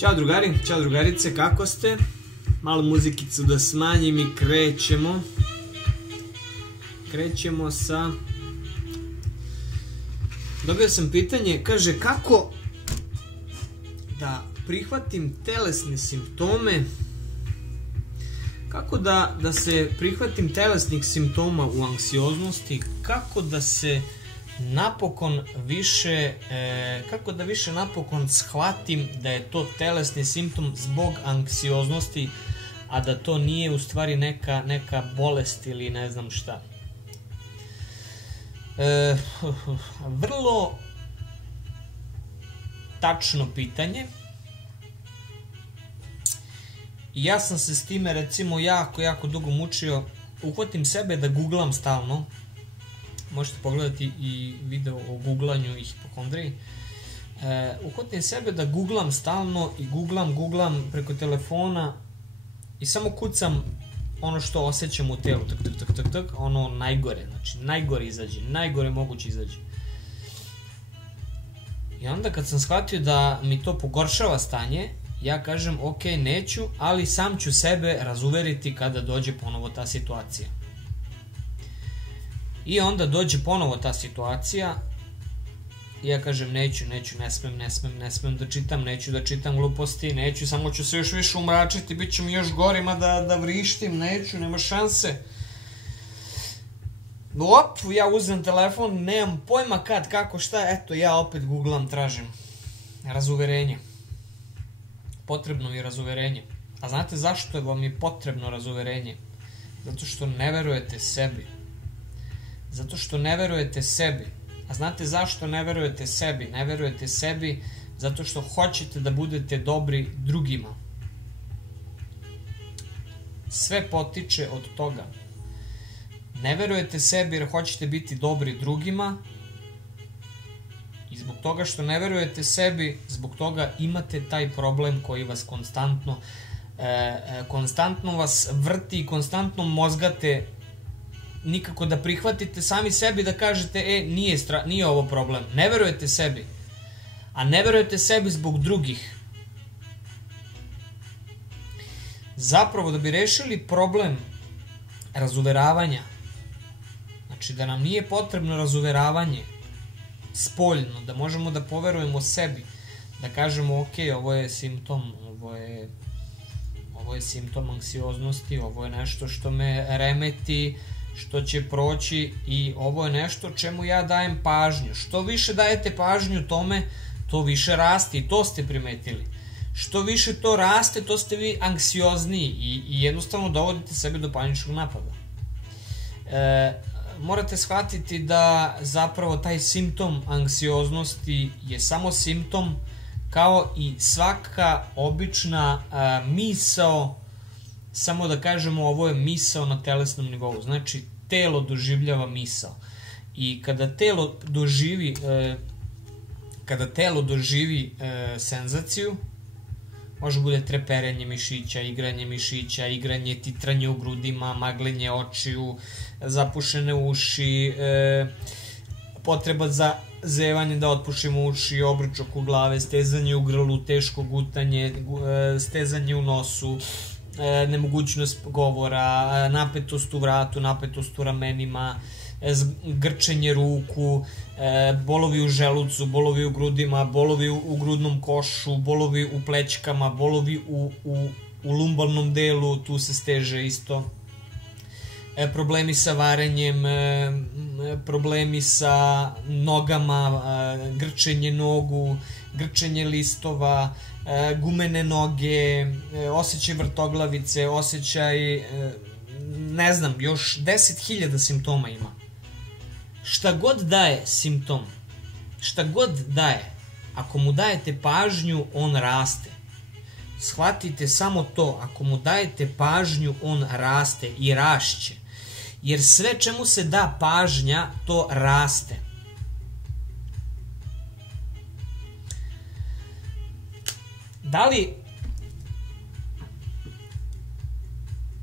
Ćao drugari, ćao drugarice, kako ste? Malo muzikicu da smanjim i krećemo. Krećemo sa... Dobio sam pitanje, kaže kako da prihvatim telesne simptome, kako da se prihvatim telesnih simptoma u anksioznosti, kako da se napokon više, kako da više napokon shvatim da je to telesni simptom zbog anksioznosti, a da to nije u stvari neka bolest ili ne znam šta. Vrlo tačno pitanje. I ja sam se s time recimo jako dugo mučio. Uhvatim sebe da googlam stalno. Možete pogledati i video o googlanju i hipokondriji. Uhvatim sebe da googlam stalno i googlam preko telefona i samo kucam ono što osjećam u telu, ono najgore, znači najgore izađe, najgore moguće izađe. I onda kad sam shvatio da mi to pogoršava stanje, ja kažem ok, neću, ali sam ću sebe razuveriti kada dođe ponovo ta situacija. I onda dođe ponovo ta situacija i ja kažem neću, ne smem da čitam, neću da čitam gluposti, neću, samo ću se još više umračiti, bit ću mi još gorima da vrištim, neću, nema šanse. Ja uzem telefon, nemam pojma kad, kako, šta, eto ja opet googlam, tražim razuverenje. Potrebno je razuverenje. A znate zašto vam je potrebno razuverenje? Zato što ne verujete sebi. Zato što ne verujete sebi. A znate zašto ne verujete sebi? Ne verujete sebi zato što hoćete da budete dobri drugima. Sve potiče od toga. Ne verujete sebi jer hoćete biti dobri drugima i zbog toga što ne verujete sebi, zbog toga imate taj problem koji vas konstantno vas vrti, konstantno mozgate, nikako da prihvatite sami sebi da kažete nije ovo problem. Ne verujete sebi. A ne verujete sebi zbog drugih. Zapravo da bi rešili problem razuveravanja, znači da nam nije potrebno razuveravanje spoljno, da možemo da poverujemo sebi, da kažemo ok, ovo je simptom, ovo je simptom anksioznosti, ovo je nešto što me remeti, što će proći i ovo je nešto čemu ja dajem pažnju. Što više dajete pažnju tome, to više raste i to ste primetili. Što više to raste, to ste vi anksiozniji i jednostavno dovodite sebe do paničnog napada. Morate shvatiti da zapravo taj simptom anksioznosti je samo simptom, kao i svaka obična misao, samo da kažemo ovo je misao na telesnom nivou. Znači telo doživljava misao. I kada telo doživi senzaciju, može bude treperenje mišića, igranje, titranje u grudima, magljenje očiju, zapušene uši, potreba za zevanje da otpušimo uši, obruč oko glave, stezanje u grlu, teško gutanje, stezanje u nosu, nemogućnost govora, napetost u vratu, napetost u ramenima, grčenje ruku, bolovi u želucu, bolovi u grudima, bolovi u grudnom košu, bolovi u plećkama, bolovi u lumbalnom delu, tu se steže isto. Problemi sa varenjem, problemi sa nogama, grčenje nogu, grčenje listova, gumene noge, osjećaj vrtoglavice, osjećaj, ne znam, još 10.000 simptoma ima. Šta god daje simptom, šta god daje, ako mu dajete pažnju, on raste. Shvatite samo to, ako mu dajete pažnju, on raste i rašće. Jer sve čemu se da pažnja, to raste.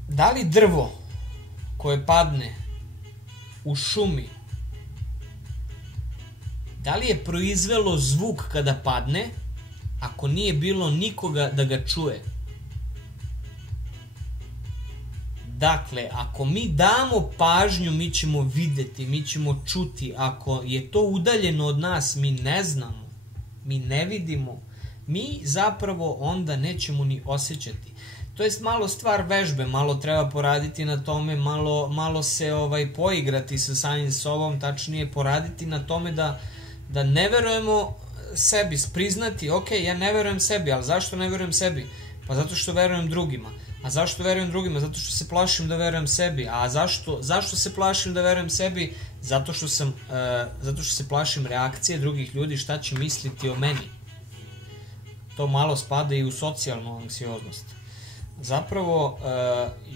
Da li drvo koje padne u šumi, da li je proizvelo zvuk kada padne ako nije bilo nikoga da ga čuje. Dakle, ako mi damo pažnju, mi ćemo videti, mi ćemo čuti. Ako je to udaljeno od nas, mi ne znamo, mi ne vidimo, mi zapravo onda nećemo ni osjećati. To jest malo stvar vežbe, malo treba poraditi na tome, malo se poigrati sa samim sobom, tačnije poraditi na tome da ne verujemo sebi, priznati, ok, ja ne verujem sebi, ali zašto ne verujem sebi? Pa zato što verujem drugima. A zašto verujem drugima? Zato što se plašim da verujem sebi. A zašto se plašim da verujem sebi? Zato što se plašim reakcije drugih ljudi, šta će misliti o meni. To malo spada i u socijalnu anksioznost. Zapravo,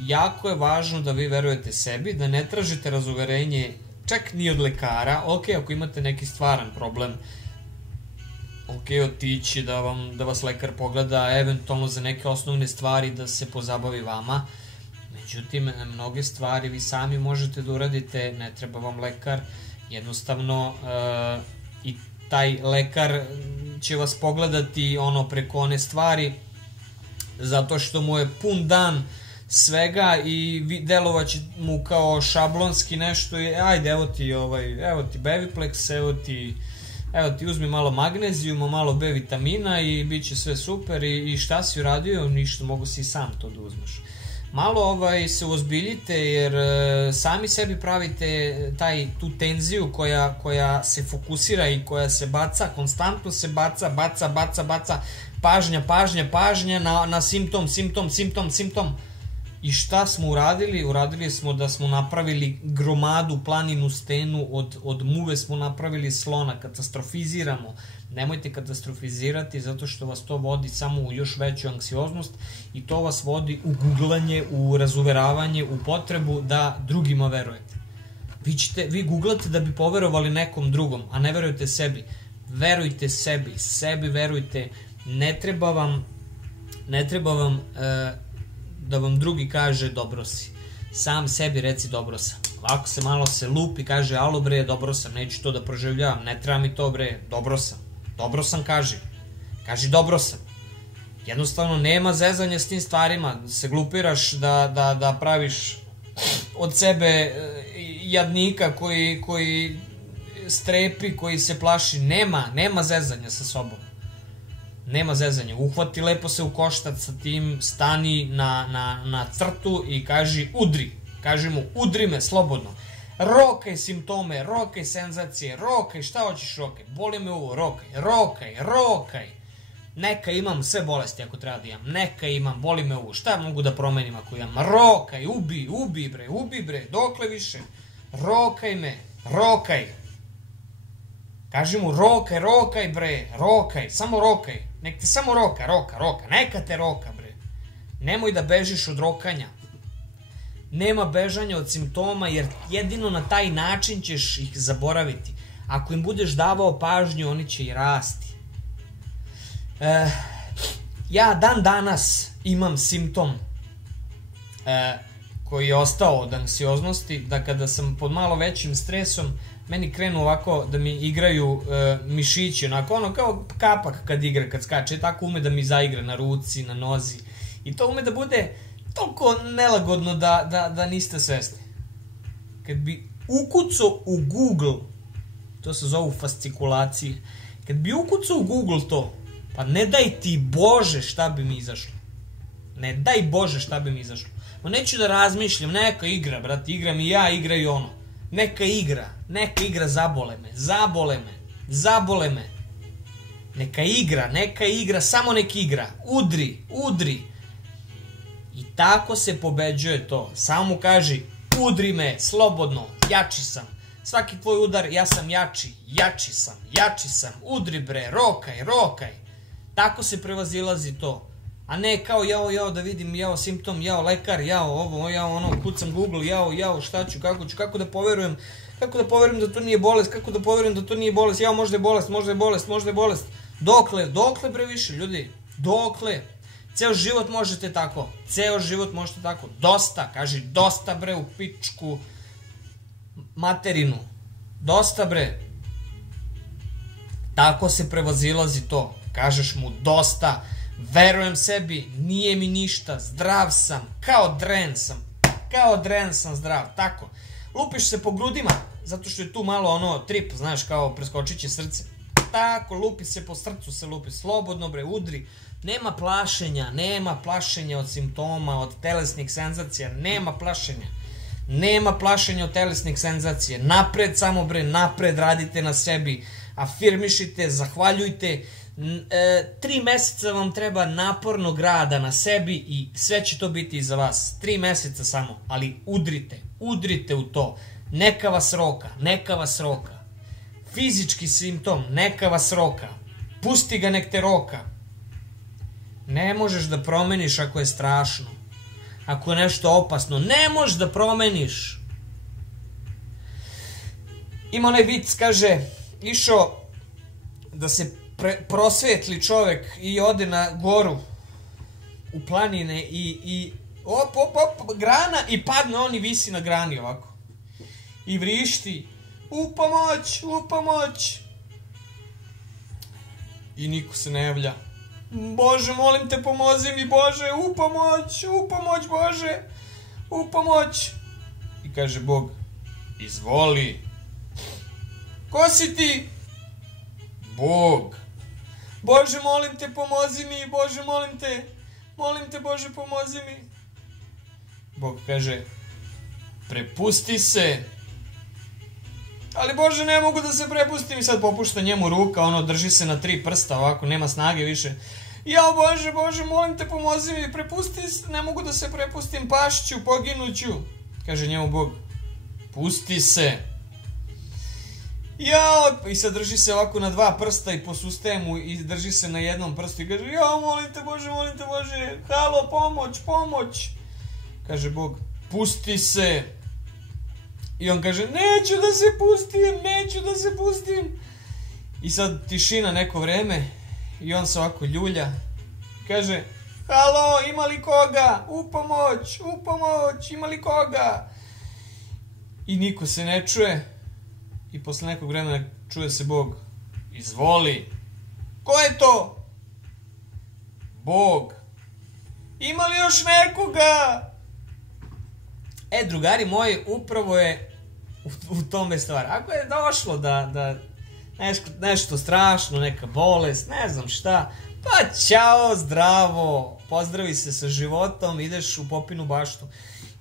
jako je važno da vi verujete sebi, da ne tražite razuverenje čak ni od lekara. Ok, ako imate neki stvaran problem, ok, otići da vas lekar pogleda, eventualno za neke osnovne stvari da se pozabavi vama. Međutim, mnoge stvari vi sami možete da uradite, ne treba vam lekar. Jednostavno, i taj lekar će vas pogledati preko one stvari, zato što mu je pun dan svega i delovaće mu kao šablonski nešto i ajde, evo ti Beviplex, evo ti uzmi malo magnezijuma, malo B vitamina i bit će sve super. I šta si uradio? Ništa, mogu si i sam to da uzmeš. Malo se uozbiljite, jer sami sebi pravite tu tenziju koja se fokusira i koja se baca, konstantno se baca, pažnja na simptom. I šta smo uradili? Uradili smo da smo napravili gromadu, planinu, stenu, od muve smo napravili slona, katastrofiziramo. Nemojte katastrofizirati, zato što vas to vodi samo u još veću anksioznost i to vas vodi u guglanje, u razuveravanje, u potrebu da drugima verujete. Vi googlate da bi poverovali nekom drugom, a ne verujete sebi. Verujte sebi verujte, ne treba vam da vam drugi kaže dobro si. Sam sebi reci dobro sam. Ovako se malo lupi, kaže alo bre, dobro sam, neću to da proživljavam, ne treba mi to bre, dobro sam kaži dobro sam. Jednostavno nema zezanja s tim stvarima, se glupiraš da praviš od sebe jadnika koji strepi, koji se plaši, nema zezanja sa sobom. Nema zezanja, uhvati lepo se u koštac sa tim, stani na crtu i kaži mu udri me slobodno, rokaj simptome, rokaj senzacije, rokaj, šta hoćeš rokaj, boli me ovo, rokaj, neka imam sve bolesti ako treba da imam, neka imam, boli me ovo, šta mogu da promenim ako imam, rokaj, ubi bre, dokle više, rokaj me, kaži mu rokaj bre, samo rokaj, nek te samo roka, neka te roka bre, nemoj da bežiš od rokanja, nema bežanja od simptoma, jer jedino na taj način ćeš ih zaboraviti. Ako im budeš davao pažnju, oni će i rasti. Ja dan danas imam simptom koji je ostao od anksioznosti, da kada sam pod malo većim stresom, meni krenu ovako da mi igraju mišići, onako kao kapak kad skače, tako ume da mi zaigra na ruci, na nozi. I to ume da bude toliko nelagodno da niste svesni. Kad bi ukucao u Google, to se zovu fascikulacije, kad bi ukucao u Google to, pa ne daj ti Bože šta bi mi izašlo. Ma neću da razmišljam, neka igra, brate, igram i ja, igra i ono. Neka igra, zabole me. Neka igra, samo nek igra, udri. I tako se pobeđuje to. Samo mu kaži, udri me, slobodno, jači sam. Svaki tvoj udar, ja sam jači sam, udri bre, rokaj. Tako se prevazilazi to. A ne kao jao da vidim, jao simptom, jao lekar, jao ovo, jao ono, kucam Google, jao šta ću, kako da poverujem da to nije bolest, jao možda je bolest. Dokle bre više, ljudi, dokle? Ceo život možete tako, dosta, kaži dosta bre u pičku materinu, dosta bre. Tako se prevazilazi to. kažeš mu dosta, verujem sebi, nije mi ništa, zdrav sam, kao dren sam zdrav, tako. Lupiš se po grudima, zato što je tu malo ono trip, znaš, kao preskočit će srce. Tako, lupi se po srcu, se lupi, slobodno bre, udri. Nema plašenja od simptoma, od telesnih senzacija, nema plašenja od telesnih senzacija. Napred samo bre, napred radite na sebi, afirmišite, zahvaljujte. 3 meseca vam treba napornog rada na sebi i sve će to biti iza vas. 3 meseca samo, ali udrite u to. Neka vas roka. Fizički simptom, neka vas roka. Pusti ga, nek te roka. Ne možeš da promeniš ako je strašno. Ako je nešto opasno, ne možeš da promeniš. Ima onaj vic, kaže, išao da se prosvetli čovek i ode na goru u planine i grana i padne, on i visi na grani ovako. I vrišti, u pomoć. I niko se ne javlja. Bože, molim te, pomozi mi, Bože, u pomoć, Bože, u pomoć. I kaže Bog, izvoli. Ko si ti? Bog. Bože, molim te, pomozi mi, Bože, molim te, Bože, pomozi mi. Bog kaže, prepusti se. Ali Bože, ne mogu da se prepustim. I sad popušta njemu ruka, ono, drži se na 3 prsta, ovako, nema snage više. Jao, Bože, molim te, pomozi mi, prepusti se, ne mogu da se prepustim, pašću, poginuću. Kaže njemu Bog, pusti se. Jao, i sad drži se ovako na 2 prsta i posustaje mu i drži se na jednom prstu i kaže, jao, molim te, Bože, halo, pomoć. Kaže Bog, pusti se. I on kaže, neću da se pustim. I sad tišina neko vreme i on se ovako ljulja. Kaže, halo, ima li koga? U pomoć, ima li koga? I niko se ne čuje. I posle nekog vremena čuje se Bog, izvoli. Ko je to? Bog. Ima li još nekoga? Drugari moji, upravo je u tome stvar. Ako je došlo da nešto strašno, neka bolest, ne znam šta, pa ćao, zdravo, pozdravi se sa životom, ideš u Popinu baštu.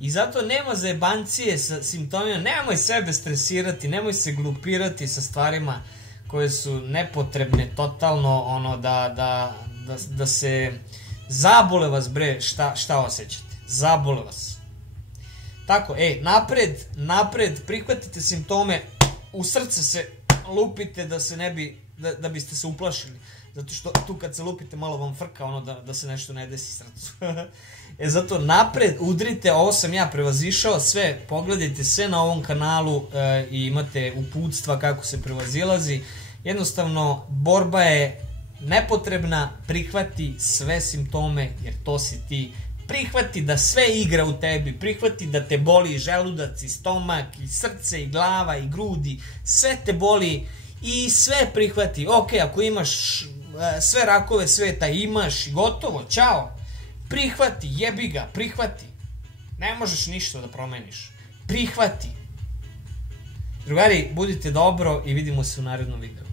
I zato nema zajebancije sa simptomima, nemoj sebe stresirati, nemoj se glupirati sa stvarima koje su nepotrebne, totalno, ono, da se zabole vas, bre, šta osjećate, zabole vas. Tako, napred, prihvatite simptome, u srce se lupite da biste se uplašili. Zato što tu kad se lupite malo vam frka, ono da se nešto ne desi srcu. Zato napred, udrite, ovo sam ja prevazišao, sve, pogledajte sve na ovom kanalu i imate uputstva kako se prevazilazi. Jednostavno, borba je nepotrebna, prihvati sve simptome, jer to si ti. Prihvati da sve igra u tebi, prihvati da te boli i želudac, i stomak, i srce, i glava, i grudi, sve te boli i sve prihvati. Ok, ako imaš sve rakove sveta, imaš i gotovo, čao. Prihvati, jebi ga, prihvati. Ne možeš ništa da promeniš. Prihvati. Drugari, budite dobro i vidimo se u narednom videu.